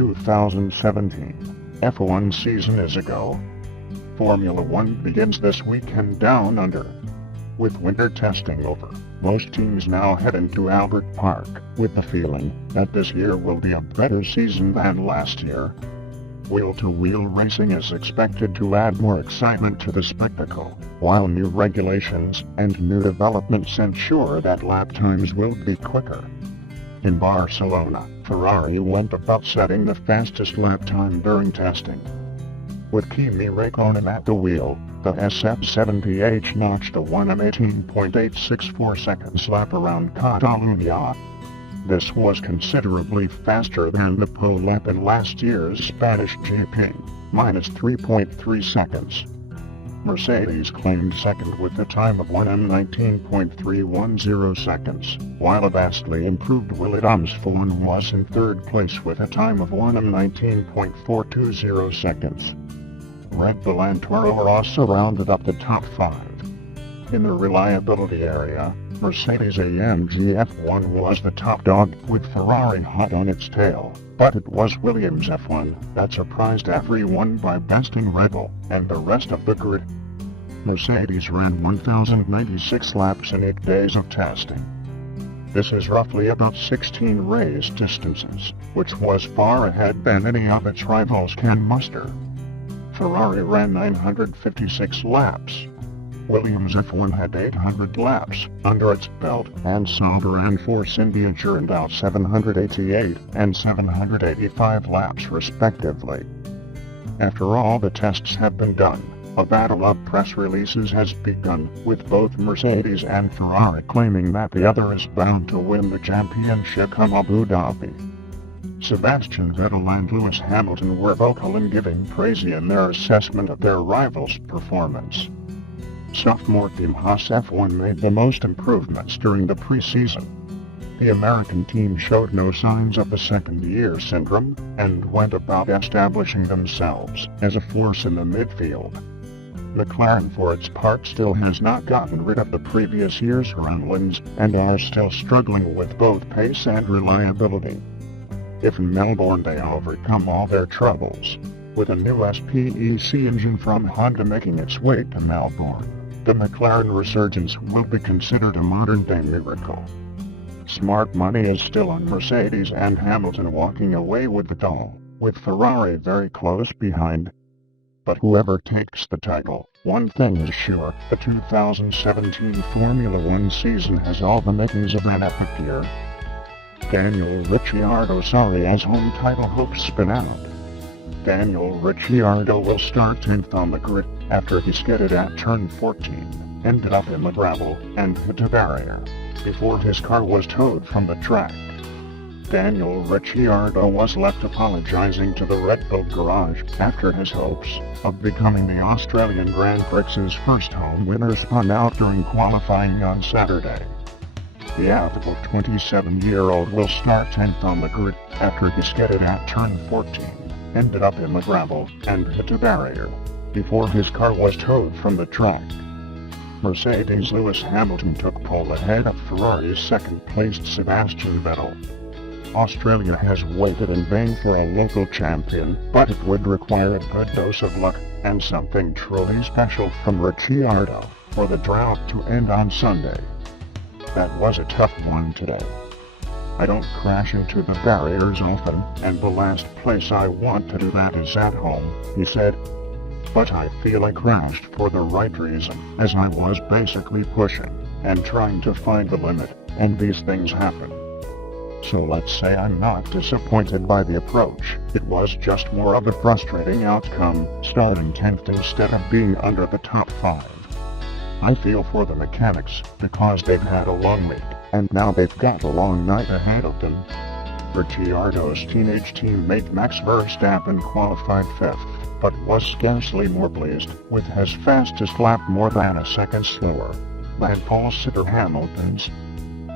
2017 F1 season is a go. Formula One begins this weekend down under. With winter testing over, most teams now head into Albert Park, with the feeling that this year will be a better season than last year. Wheel-to-wheel racing is expected to add more excitement to the spectacle, while new regulations and new developments ensure that lap times will be quicker. In Barcelona, Ferrari went about setting the fastest lap time during testing. With Kimi Raikkonen at the wheel, the SF70H notched a 1:18.864 seconds lap around Catalunya. This was considerably faster than the pole lap in last year's Spanish GP, -3.3 seconds. Mercedes claimed second with a time of 1:19.310 seconds, while a vastly improved Williams F1 was in third place with a time of 1:19.420 seconds. Bull and Toro Rosso rounded up the top five. In the reliability area, Mercedes-AMG F1 was the top dog, with Ferrari hot on its tail, but it was Williams F1 that surprised everyone by besting Red Bull and the rest of the grid. Mercedes ran 1,096 laps in 8 days of testing. This is roughly about 16 race distances, which was far ahead than any of its rivals can muster. Ferrari ran 956 laps. Williams F1 had 800 laps under its belt, and Sauber and Force India churned out 788 and 785 laps respectively. After all the tests have been done, a battle of press releases has begun, with both Mercedes and Ferrari claiming that the other is bound to win the championship come Abu Dhabi. Sebastian Vettel and Lewis Hamilton were vocal in giving praise in their assessment of their rivals' performance. Sophomore team Haas F1 made the most improvements during the preseason. The American team showed no signs of the second-year syndrome, and went about establishing themselves as a force in the midfield. McLaren, for its part, still has not gotten rid of the previous year's gremlins, and are still struggling with both pace and reliability. If in Melbourne they overcome all their troubles, with a new SPEC engine from Honda making its way to Melbourne, the McLaren resurgence will be considered a modern-day miracle. Smart money is still on Mercedes and Hamilton walking away with the doll, with Ferrari very close behind. But whoever takes the title, one thing is sure, the 2017 Formula One season has all the makings of an epic year. Daniel Ricciardo as home title hopes spin out. Daniel Ricciardo will start 10th on the grid after he skidded at turn 14, ended up in the gravel, and hit a barrier before his car was towed from the track. Daniel Ricciardo was left apologizing to the Red Bull garage after his hopes of becoming the Australian Grand Prix's first home winner spun out during qualifying on Saturday. The affable 27-year-old will start 10th on the grid after he skidded at turn 14, ended up in the gravel, and hit a barrier before his car was towed from the track. Mercedes' Lewis Hamilton took pole ahead of Ferrari's second-placed Sebastian Vettel. Australia has waited in vain for a local champion, but it would require a good dose of luck and something truly special from Ricciardo for the drought to end on Sunday. That was a tough one today. I don't crash into the barriers often, and the last place I want to do that is at home, he said. But I feel I crashed for the right reason, as I was basically pushing and trying to find the limit, and these things happen. So let's say I'm not disappointed by the approach. It was just more of a frustrating outcome, starting 10th instead of being under the top 5. I feel for the mechanics, because they've had a long week, and now they've got a long night ahead of them. Ricciardo's teenage teammate Max Verstappen qualified 5th, but was scarcely more pleased with his fastest lap more than a second slower than pole sitter Hamilton's.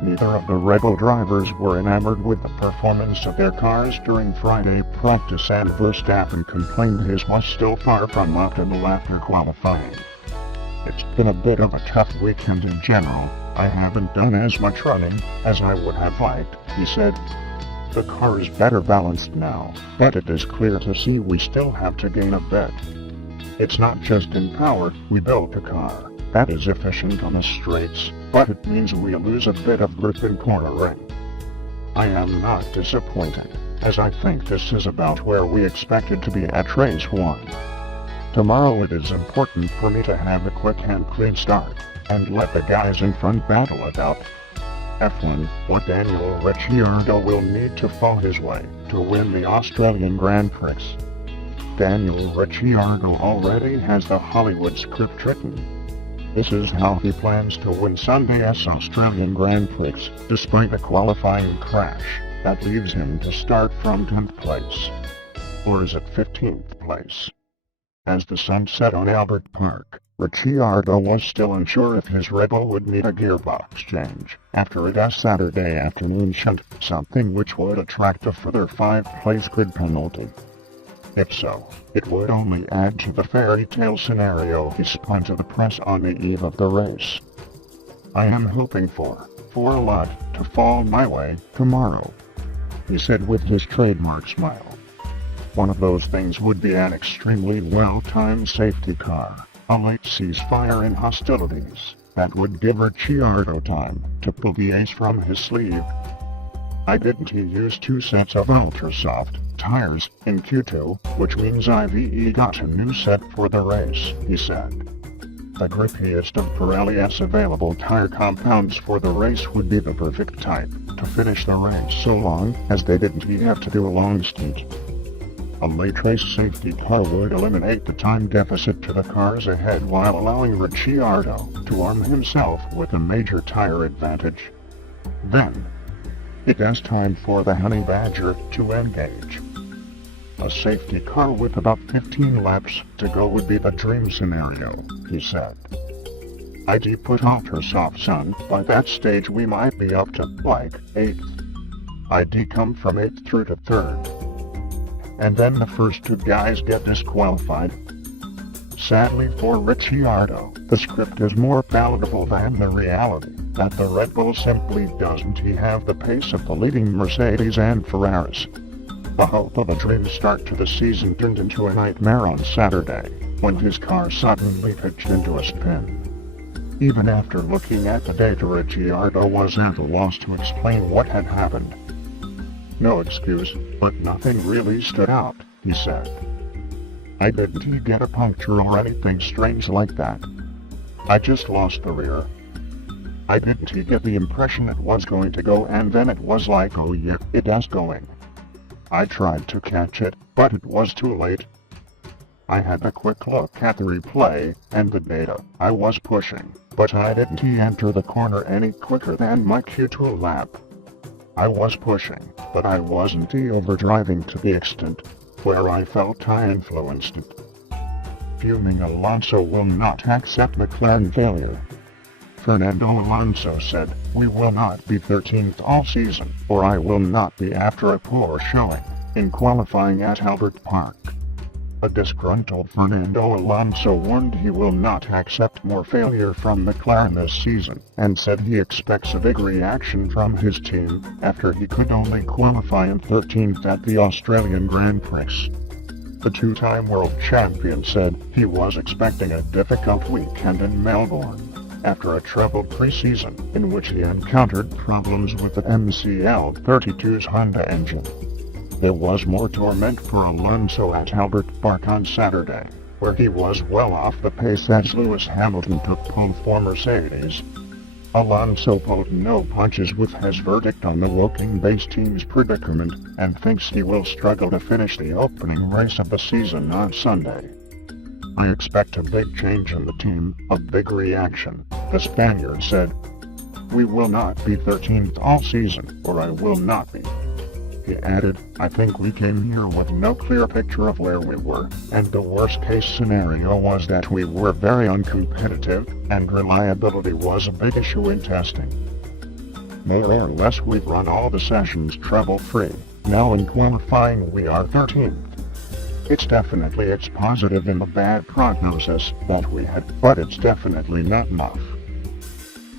Neither of the Red Bull drivers were enamored with the performance of their cars during Friday practice, and Verstappen complained his was still far from optimal after qualifying. It's been a bit of a tough weekend in general. I haven't done as much running as I would have liked, he said. The car is better balanced now, but it is clear to see we still have to gain a bit. It's not just in power, we built a car that is efficient on the straights, but it means we lose a bit of grip in cornering. I am not disappointed, as I think this is about where we expected to be at race 1. Tomorrow it is important for me to have a quick and clean start, and let the guys in front battle it out. F1, what Daniel Ricciardo will need to fall his way to win the Australian Grand Prix. Daniel Ricciardo already has the Hollywood script written. This is how he plans to win Sunday's Australian Grand Prix, despite a qualifying crash that leaves him to start from 10th place. Or is it 15th place? As the sun set on Albert Park, Ricciardo was still unsure if his Red Bull would need a gearbox change after a Saturday afternoon shunt, something which would attract a further 5-place grid penalty. If so, it would only add to the fairy tale scenario he spun to the press on the eve of the race. I am hoping for a lot to fall my way tomorrow, he said with his trademark smile. One of those things would be an extremely well-timed safety car, a late ceasefire in hostilities that would give Ricciardo time to pull the ace from his sleeve. I didn't use 2 sets of ultra-soft tires in Q2, which means I've got a new set for the race, he said. The grippiest of Pirelli's available tire compounds for the race would be the perfect type to finish the race so long as they didn't have to do a long stint. A late race safety car would eliminate the time deficit to the cars ahead while allowing Ricciardo to arm himself with a major tire advantage. Then, it is time for the Honey Badger to engage. A safety car with about 15 laps to go would be the dream scenario, he said. I'd put ultra softs on, by that stage we might be up to, like, 8th. I'd come from 8th through to 3rd. And then the first 2 guys get disqualified. Sadly for Ricciardo, the script is more palatable than the reality that the Red Bull simply doesn't have the pace of the leading Mercedes and Ferraris. The hope of a dream start to the season turned into a nightmare on Saturday, when his car suddenly pitched into a spin. Even after looking at the data, Ricciardo was at a loss to explain what had happened. No excuse, but nothing really stood out, he said. I didn't get a puncture or anything strange like that. I just lost the rear. I didn't get the impression it was going to go, and then it was like, oh yeah, it is going. I tried to catch it, but it was too late. I had a quick look at the replay and the data I was pushing, but I didn't enter the corner any quicker than my Q2 lap. I was pushing, but I wasn't overdriving to the extent where I felt I influenced it. Fuming Alonso will not accept McLaren failure. Fernando Alonso said, "We will not be 13th all season, or I will not be after a poor showing in qualifying at Albert Park." A disgruntled Fernando Alonso warned he will not accept more failure from McLaren this season, and said he expects a big reaction from his team after he could only qualify in 13th at the Australian Grand Prix. The two-time world champion said he was expecting a difficult weekend in Melbourne, after a troubled pre-season in which he encountered problems with the MCL32's Honda engine. There was more torment for Alonso at Albert Park on Saturday, where he was well off the pace as Lewis Hamilton took pole for Mercedes. Alonso pulled no punches with his verdict on the Woking-based team's predicament, and thinks he will struggle to finish the opening race of the season on Sunday. "I expect a big change in the team, a big reaction," the Spaniard said. "We will not be 13th all season, or I will not be." He added, "I think we came here with no clear picture of where we were, and the worst-case scenario was that we were very uncompetitive, and reliability was a big issue in testing. More or less we've run all the sessions trouble-free. Now in qualifying we are 13th. It's positive in the bad prognosis that we had, but it's definitely not enough.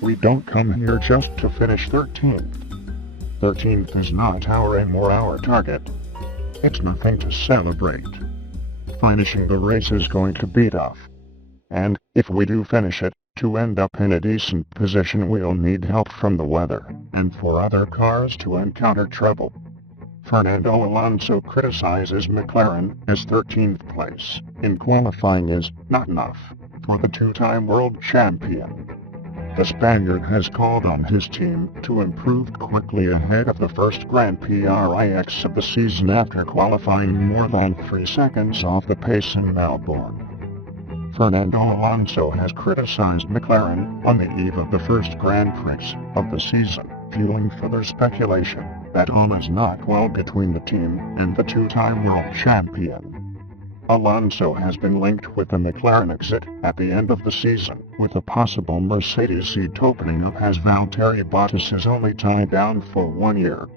We don't come here just to finish 13th. 13th is not our aim or our target. It's nothing to celebrate. Finishing the race is going to be tough. And, if we do finish it, to end up in a decent position we'll need help from the weather, and for other cars to encounter trouble. Fernando Alonso criticizes McLaren as 13th place in qualifying is not enough for the two-time world champion. The Spaniard has called on his team to improve quickly ahead of the first Grand Prix of the season after qualifying more than 3 seconds off the pace in Melbourne. Fernando Alonso has criticized McLaren on the eve of the first Grand Prix of the season, fueling further speculation that all is not well between the team and the two-time world champion. Alonso has been linked with the McLaren exit at the end of the season, with a possible Mercedes seat opening up as Valtteri Bottas is only tied down for 1 year.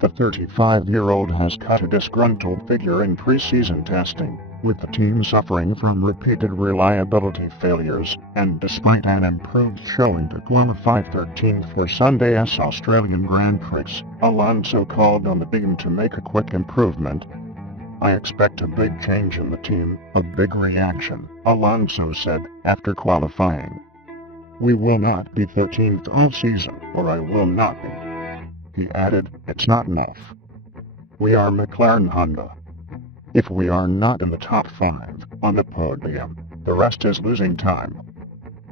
The 35-year-old has cut a disgruntled figure in preseason testing, with the team suffering from repeated reliability failures, and despite an improved showing to qualify 13th for Sunday's Australian Grand Prix, Alonso called on the team to make a quick improvement. I expect a big change in the team, a big reaction, Alonso said after qualifying. We will not be 13th all season, or I will not be. He added, it's not enough. We are McLaren Honda. If we are not in the top 5 on the podium, the rest is losing time.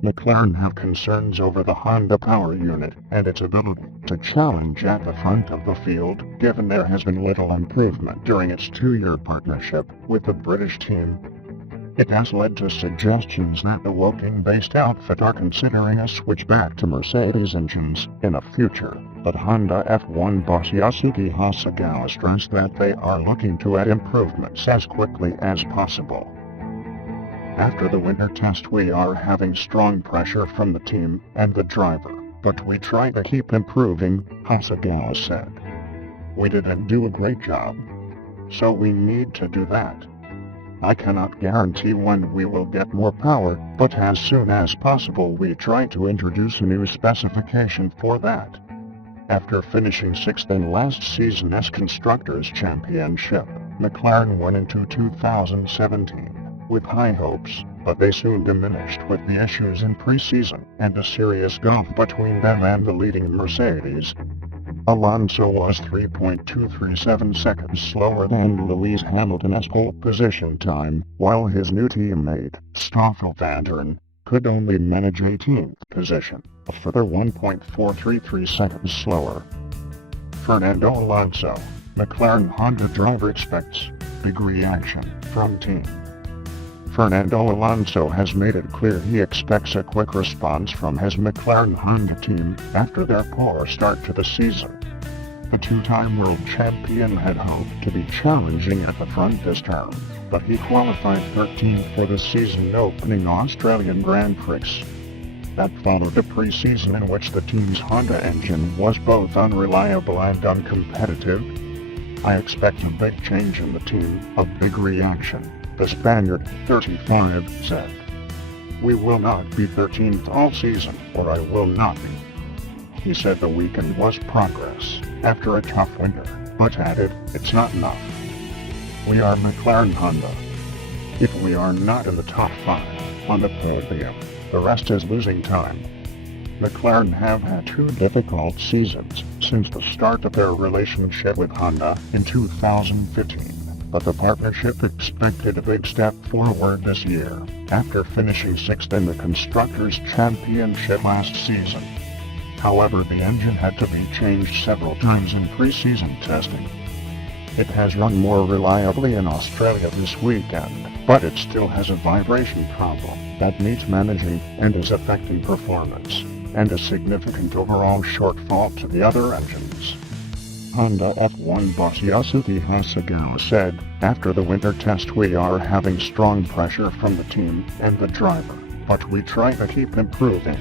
McLaren have concerns over the Honda power unit and its ability to challenge at the front of the field, given there has been little improvement during its 2-year partnership with the British team. It has led to suggestions that the Woking-based outfit are considering a switch back to Mercedes engines in the future, but Honda F1 boss Yasuki Hasegawa stressed that they are looking to add improvements as quickly as possible. After the winter test we are having strong pressure from the team and the driver, but we try to keep improving, Hasegawa said. We didn't do a great job, so we need to do that. I cannot guarantee when we will get more power, but as soon as possible we try to introduce a new specification for that. After finishing 6th in last season's Constructors' Championship, McLaren went into 2017 with high hopes, but they soon diminished with the issues in preseason and a serious gulf between them and the leading Mercedes. Alonso was 3.237 seconds slower than Lewis Hamilton's pole position time, while his new teammate, Stoffel Vandoorne, could only manage 18th position, a further 1.433 seconds slower. Fernando Alonso, McLaren Honda driver expects big reaction from team. Fernando Alonso has made it clear he expects a quick response from his McLaren Honda team after their poor start to the season. The two-time world champion had hoped to be challenging at the front this term, but he qualified 13th for the season-opening Australian Grand Prix. That followed a preseason in which the team's Honda engine was both unreliable and uncompetitive. I expect a big change in the team, a big reaction, the Spaniard, 35, said. We will not be 13th all season, or I will not be. He said the weekend was progress, after a tough winter, but added, it's not enough. We are McLaren Honda. If we are not in the top 5 on the podium, the rest is losing time. McLaren have had 2 difficult seasons since the start of their relationship with Honda in 2015. But the partnership expected a big step forward this year, after finishing 6th in the Constructors' Championship last season. However, the engine had to be changed several times in pre-season testing. It has run more reliably in Australia this weekend, but it still has a vibration problem that needs managing and is affecting performance, and a significant overall shortfall to the other engines. Honda F1 boss Yasuki Hasegawa said, after the winter test we are having strong pressure from the team and the driver, but we try to keep improving.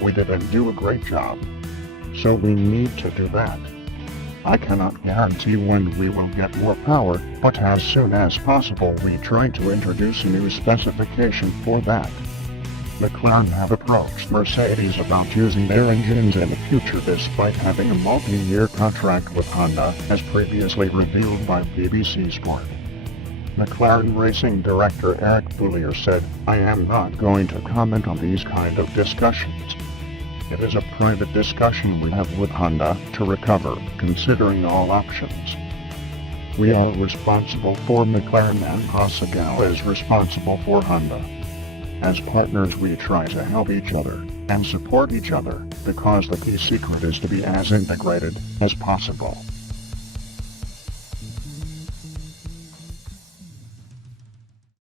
We didn't do a great job, so we need to do that. I cannot guarantee when we will get more power, but as soon as possible we try to introduce a new specification for that. McLaren have approached Mercedes about using their engines in the future despite having a multi-year contract with Honda, as previously revealed by BBC Sport. McLaren Racing Director Eric Boullier said, "I am not going to comment on these kind of discussions. It is a private discussion we have with Honda to recover, considering all options. We are responsible for McLaren and Hossegau is responsible for Honda. As partners we try to help each other and support each other, because the key secret is to be as integrated as possible."